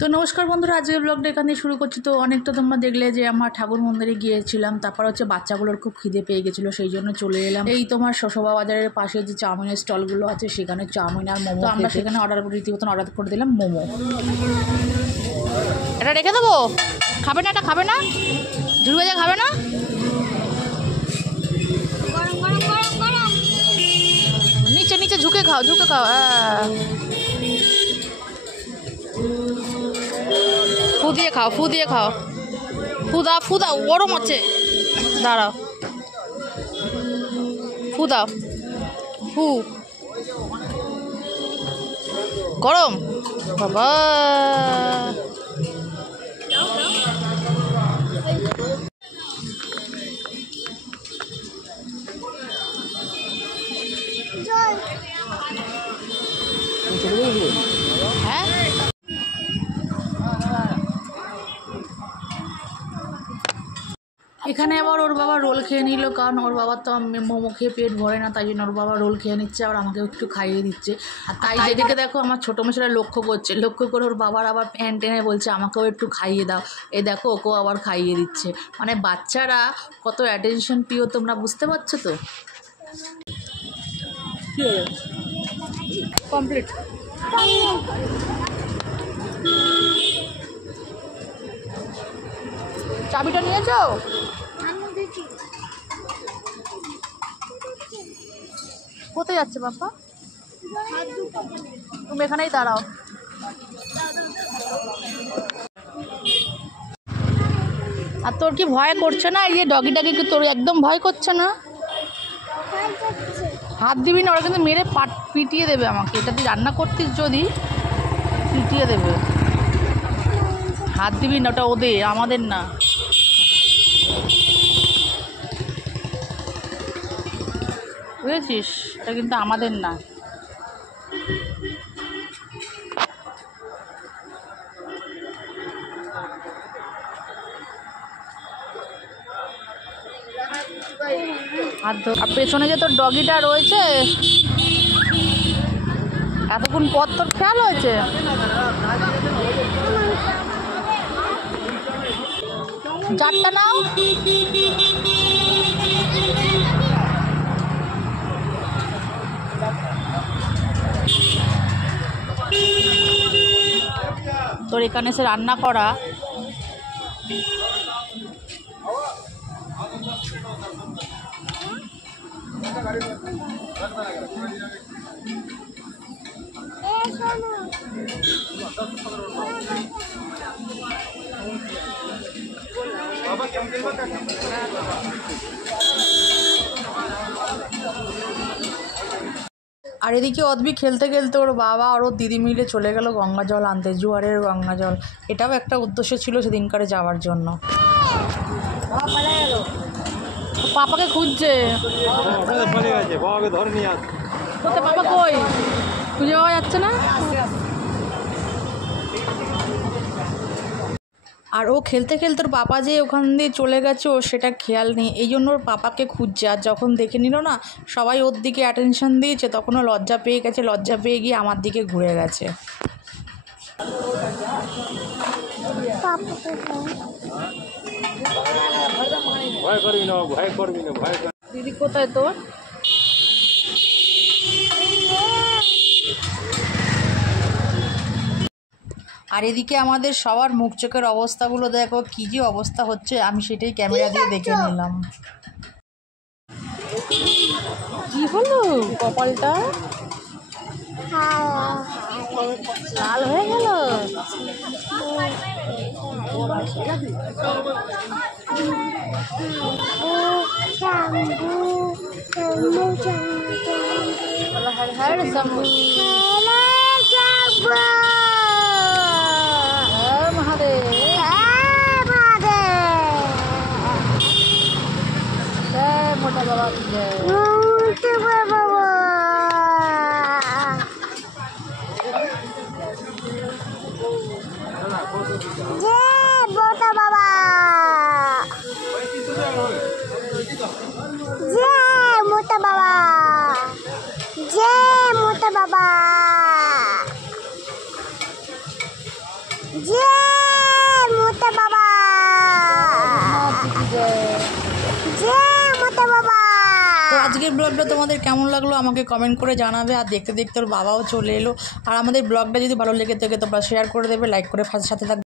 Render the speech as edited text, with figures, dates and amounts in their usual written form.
তো নমস্কার বন্ধুরা, আজকের ব্লগটা এখান থেকে শুরু করছি। তো অনেকটা তোমরা দেখলে যে আমার ঠাকুর মন্দিরে গিয়েছিলাম, তারপর হচ্ছে বাচ্চাগুলোর খুব খিদে পেয়ে গেছিলো, সেই জন্য চলে এলাম এই তোমার শোভা বাজারের পাশে যে চাউমিনের স্টলগুলো আছে সেখানে চাউমিন আর মোমো। তো আমরা সেখানে রীতিমতন অর্ডার করে দিলাম মোমো। এটা রেখে দেবো, খাবে না? এটা খাবে না? ঝুড়ি খাবে না? নিচে নিচে ঝুঁকে খাও, ঝুঁকে খাও। হ্যাঁ, ফু দিয়ে খাও, ফু দিয়ে খাও। ফু দাও, ফু দাও, গরম হচ্ছে, দাঁড়াও। ফু দাও, ফু। গরম বাবা। হ্যাঁ, এখানে আবার ওর বাবা রোল খেয়ে নিল, কারণ ওর বাবা তো মোমো খেয়ে পেট ভরে না, তাই জন্য ওর বাবা রোল খেয়ে নিচ্ছে, আবার আমাকে একটু খাইয়ে দিচ্ছে। আর তাই যেদিকে দেখো আমার ছোটো মেয়েরা লক্ষ্য করছে, লক্ষ্য করে ওর বাবার আবার প্যান টেনে বলছে আমাকেও একটু খাইয়ে দাও। এই দেখো ওকেও আবার খাইয়ে দিচ্ছে। মানে বাচ্চারা কত অ্যাটেনশন প্রিয়, তোমরা বুঝতে পারছো তো। কমপ্লিট। চাবিটা নিয়েছো? কোথায় যাচ্ছে বাপ্পা? তুমি এখানেই দাঁড়াও। আর তোর কি ভয় করছে না? এই যে ডগিটাকে কি তোর একদম ভয় করছে না? হাত দিবি না, ওরা কিন্তু মেরে পিটিয়ে দেবে আমাকে। এটা তুই রান্না করতিস যদি, পিটিয়ে দেবে। হাত দিবি না, ওটা ওদের, আমাদের না। বুঝেছিস? এটা কিন্তু আমাদের না। আর পেছনে যে তোর ডগিটা রয়েছে, এতক্ষণ পর তোর খেয়াল হয়েছে? চারটা নাও। তোর এখানে এসে রান্না করা। আর এদিকে অদ্বি খেলতে খেলতে ওর বাবা আর ওর দিদি মিলে চলে গেল গঙ্গা জল আনতে, জোয়ারের গঙ্গা জল। এটাও একটা উদ্দেশ্য ছিল সেদিনকারে যাওয়ার জন্য। পাপাকে খুঁজছে, কোথায় পাপা? কই খুঁজে পাওয়া যাচ্ছে না। আর ও খেলতে খেলতে ওর পাপা যে ওখান দিয়ে চলে গেছে ও সেটা খেয়াল নেই, এই জন্য ওর পাপাকে খুঁজছে। আর যখন দেখে নিল না সবাই ওর দিকে অ্যাটেনশন দিয়েছে, তখন ও লজ্জা পেয়ে গেছে, লজ্জা পেয়ে গিয়ে আমার দিকে ঘুরে গেছে। দিদি কোথায় তোর? আর এদিকে আমাদের সবার মুখ চোখের অবস্থাগুলো দেখো, কী যে অবস্থা হচ্ছে, আমি সেটাই ক্যামেরা দিয়ে দেখে নিলাম। কি হলো কপালটা? লাল হয়ে গেল। মোটা বাবা जय मोटा बाबा, जय मोटा बाबा। জয় মোটা বাবা, জয় মোটা বাবা। তো আজকের ব্লগটা তোমাদের কেমন লাগলো আমাকে কমেন্ট করে জানাবে। আর দেখতে দেখতে ওর বাবাও চলে এলো। আর আমাদের ব্লগটা যদি ভালো লেগে থাকে তোমরা শেয়ার করে দেবে, লাইক করে সাথে থাকবে।